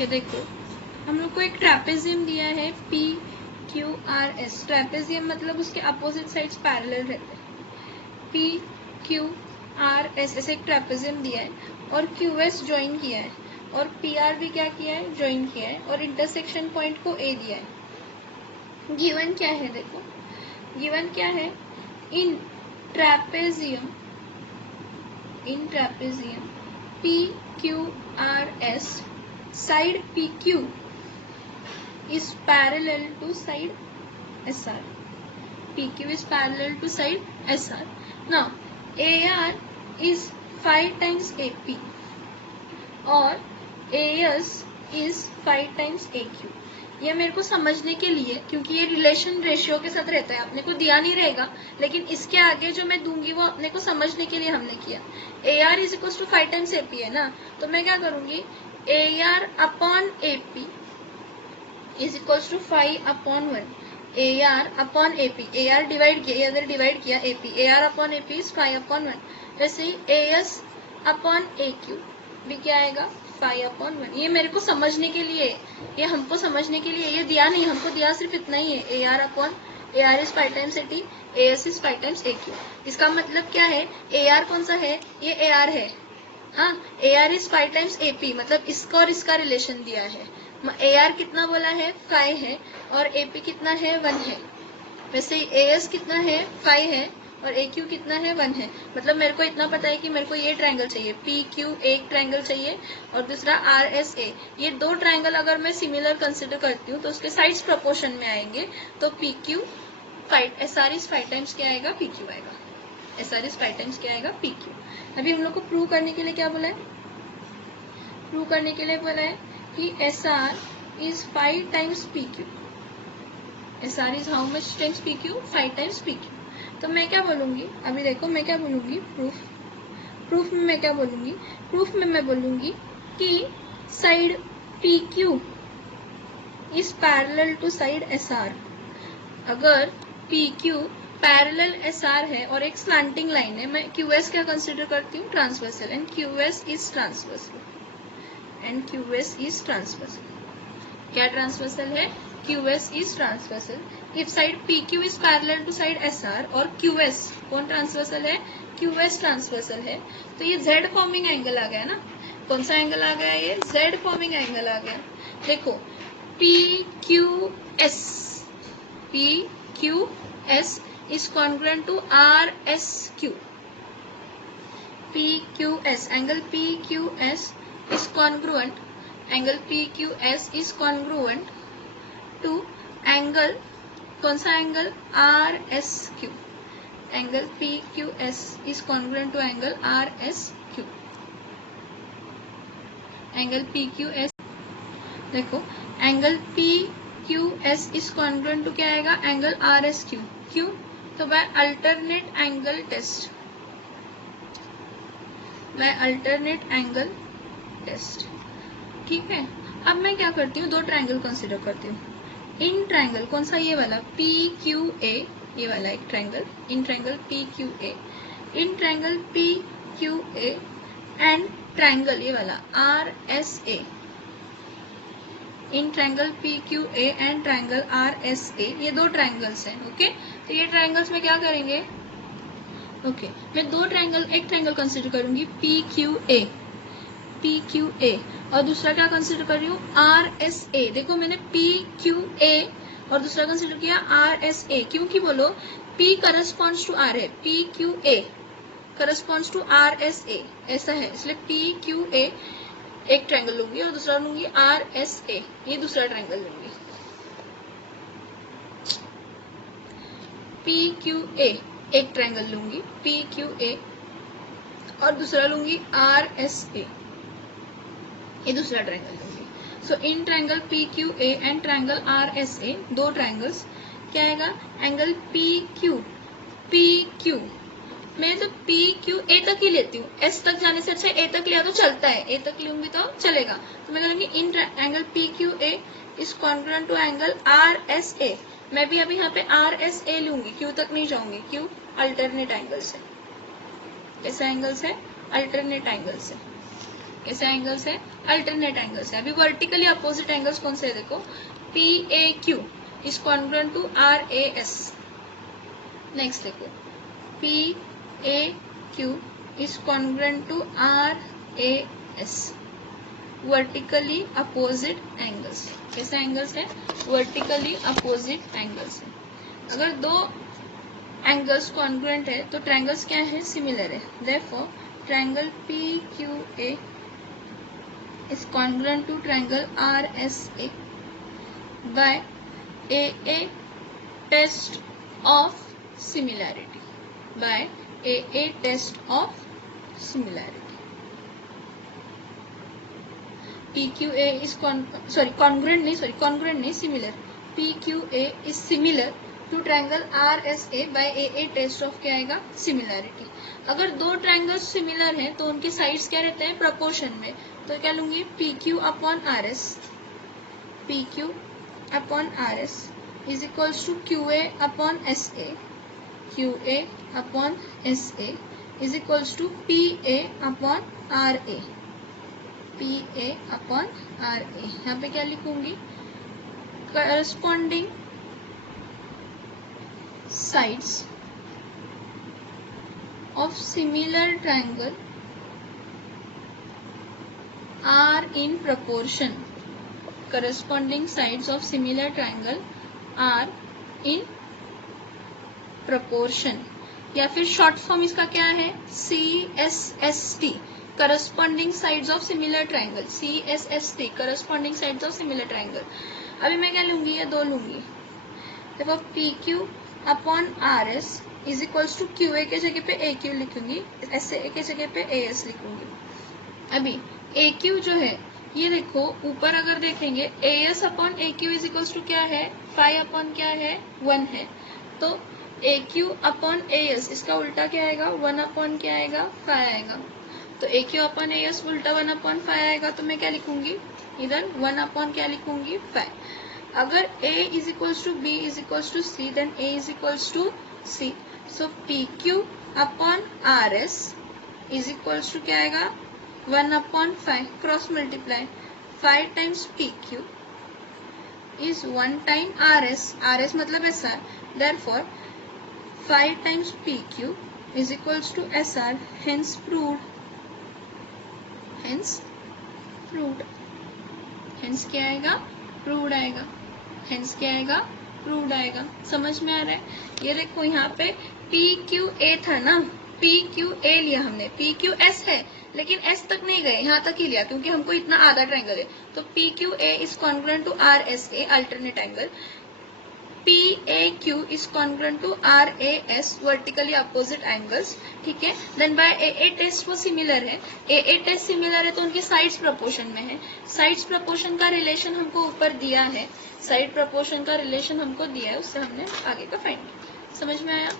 कि देखो हम लोग को एक ट्रेपेजियम दिया है P Q R S. Trapezium मतलब उसके अपोजिट साइड्स पैरेलल रहते हैं। पी क्यू आर एस ऐसे एक ट्रेपेजियम दिया है और क्यू एस ज्वाइन किया है और पी आर भी क्या किया है, ज्वाइन किया है और इंटरसेक्शन पॉइंट को ए दिया है। गिवन क्या है, देखो गिवन क्या है, in trapezium P Q R S side PQ is parallel to side SR. PQ is parallel to side SR. Now AR is 5 times AP और AS is 5 times AQ. ये मेरे को समझने के लिए, क्योंकि ये रिलेशन रेशियो के साथ रहता है, अपने को दिया नहीं रहेगा, लेकिन इसके आगे जो मैं दूंगी वो अपने को समझने के लिए हमने किया। AR is equals to 5 times AP है ना, तो मैं क्या करूंगी, AR upon AP is equals to 5 upon 1. AR upon AP, AR divide किया, इधर डिवाइड किया AP, AR upon AP is 5 upon 1. वैसे ही AS upon AQ भी क्या आएगा, 5 upon 1. ये मेरे को समझने के लिए, ये हमको समझने के लिए, ये दिया नहीं, हमको दिया सिर्फ इतना ही है, AR upon AR is 5 times AP, AS is 5 times AQ. इसका मतलब क्या है, AR कौन सा है, ये AR है, हाँ, AR is 5 times AP, मतलब इसका और इसका रिलेशन दिया है। AR कितना बोला है, 5 है और AP कितना है, 1 है। वैसे AS कितना है, 5 है और AQ कितना है, 1 है। मतलब मेरे को इतना पता है कि मेरे को ये ट्रायंगल चाहिए, PQ एक ट्रायंगल चाहिए और दूसरा RSA। ये दो ट्रायंगल अगर मैं सिमिलर कंसिडर करती हूँ तो उसके साइड्स प्रोपोर्शन में आएंगे, तो PQ 5, SR is 5 टाइम्स क्या आएगा, PQ आएगा। SR is 5 टाइम्स क्या आएगा, PQ। अभी हम लोग को प्रूव करने के लिए क्या बोला है, प्रूव करने के लिए बोला है कि SR is 5 times PQ. SR is how much times PQ? 5 times PQ. तो मैं क्या बोलूंगी, अभी देखो मैं क्या बोलूंगी, प्रूफ में मैं क्या बोलूंगी, प्रूफ में मैं बोलूंगी कि side PQ is parallel to side SR। अगर PQ पैरेलल SR है और एक स्लैंटिंग लाइन है, मैं QS क्या कंसिडर करती हूँ, transversal, and QS is transversal, and QS is transversal. क्या ट्रांसवर्सल है, QS is transversal. If side PQ is parallel to side SR और QS कौन ट्रांसवर्सल है, QS ट्रांसवर्सल है, तो ये Z फॉर्मिंग एंगल आ गया ना। कौन सा एंगल आ गया, ये Z फॉर्मिंग एंगल आ गया। देखो PQS is congruent to RSQ. PQS, angle PQS is congruent, angle PQS is congruent to angle, कौन सा angle, RSQ. Angle PQS is congruent to angle RSQ. Angle PQS, देखो angle PQS is congruent to क्या आएगा, angle RSQ। क्यों, तो by alternate angle test, by alternate angle test, ठीक है। अब मैं क्या करती हूँ, दो ट्रायंगल कंसिडर करती हूँ। इन ट्रायंगल कौन सा, ये वाला PQA, ये वाला एक triangle, in triangle PQA, in triangle PQA and triangle ये वाला RSA, in triangle PQA and triangle RSA, ये दो ट्रायंगल्स हैं, ओके। तो ये ट्रायंगल्स में क्या करेंगे, ओके, मैं दो ट्रायंगल, एक ट्रायंगल कंसिडर करूंगी PQA और दूसरा क्या कंसिडर कर रही हूँ, RSA। देखो मैंने PQA और दूसरा कंसिडर किया RSA, क्योंकि बोलो P करस्पॉन्ड्स टू R है, PQA करस्पॉन्ड्स टू RSA ऐसा है, इसलिए PQA एक ट्रायंगल लूंगी और दूसरा लूंगी RSA, ये दूसरा ट्रायंगल लूंगी। PQA एक ट्रायंगल लूंगी PQA और दूसरा लूंगी RSA, ये दूसरा ट्रायंगल लूंगी। So in triangle PQA and triangle RSA, दो ट्रायंगल्स, क्या आएगा, एंगल PQ मैं तो PQA तक ही लेती हूँ, S तक जाने से अच्छा A तक लिया तो चलता है, A तक लूंगी तो चलेगा। तो मैं करूंगी in angle PQA is congruent to angle RSA। मैं भी अभी यहाँ पे RSA लूंगी, Q तक नहीं जाऊंगी, Q अल्टरनेट एंगल से, कैसा एंगल से, अल्टरनेट एंगल से, कैसे एंगल्स है? अल्टरनेट एंगल्स है। अभी वर्टिकली अपोजिट एंगल्स कौन से है देखो, PAQ is congruent to RAS। Next देखो PAQ is congruent to RAS, vertically opposite angles. कैसे एंगल्स है? वर्टिकली अपोजिट एंगल्स है। अगर दो एंगल्स कॉन्ग्रुएंट है तो ट्रायंगल्स क्या है? सिमिलर है। Therefore triangle PQA is congruent to triangle RSA by AA test of similarity. By AA test of similarity. PQA is congruent नहीं similar. PQA is similar to triangle RSA by AA test of क्या आएगा? Similarity. अगर दो triangles similar हैं तो उनके sides क्या रहते हैं? प्रपोर्शन में। तो क्या लूंगी? PQ upon RS, PQ upon RS is equals to QA upon SA, QA upon SA is equals to PA upon RA, PA upon RA। यहाँ पे क्या लिखूंगी? Corresponding sides of similar triangle are in proportion. Corresponding sides of similar triangle are in proportion. या फिर short form इसका क्या है? CSST, corresponding sides of similar triangle, CSST, corresponding sides of similar triangle। अभी मैं क्या लूंगी? ये दो लूंगी। देखो PQ upon RS is equals to QA के जगह पे AQ लिखूंगी, SA के जगह पे AS लिखूंगी। अभी AQ जो है ये देखो ऊपर अगर देखेंगे AS upon AQ is equals to क्या है? 5 अपॉन क्या है? 1 है। तो AQ अपॉन AS इसका उल्टा क्या आएगा? 1 अपॉन क्या आएगा? 5 आएगा। तो AQ अपॉन AS उल्टा 1 अपॉन 5 आएगा। तो मैं क्या लिखूंगी? इधर 1 अपॉन क्या लिखूंगी? 5। अगर A is equals to B is equals to C then A is equals to C। So PQ upon RS is equals to क्या आएगा? 1 upon 5, cross multiply 5 times PQ is 1 time RS, RS मतलब SR, therefore 5 times PQ is equals to SR, hence proved, hence क्या आएगा? proved आएगा, hence क्या आएगा? proved आएगा। समझ में आ रहा है? ये देखो यहाँ पे PQA था ना, PQA लिया हमने, PQS है लेकिन S तक नहीं गए, यहाँ तक ही लिया क्योंकि हमको इतना आधा ट्रायंगल है। तो PQA is congruent to RSA, alternate angle. PAQ is congruent to RAS, vertically opposite angles. ठीक है। देन बाय AA टेस्ट वो सिमिलर है, AA टेस्ट सिमिलर है तो उनके साइड्स प्रपोर्शन में है। साइड्स प्रपोर्शन का रिलेशन हमको ऊपर दिया है, साइड प्रपोर्शन का रिलेशन हमको दिया है, उससे हमने आगे का फाइंड किया। समझ में आया?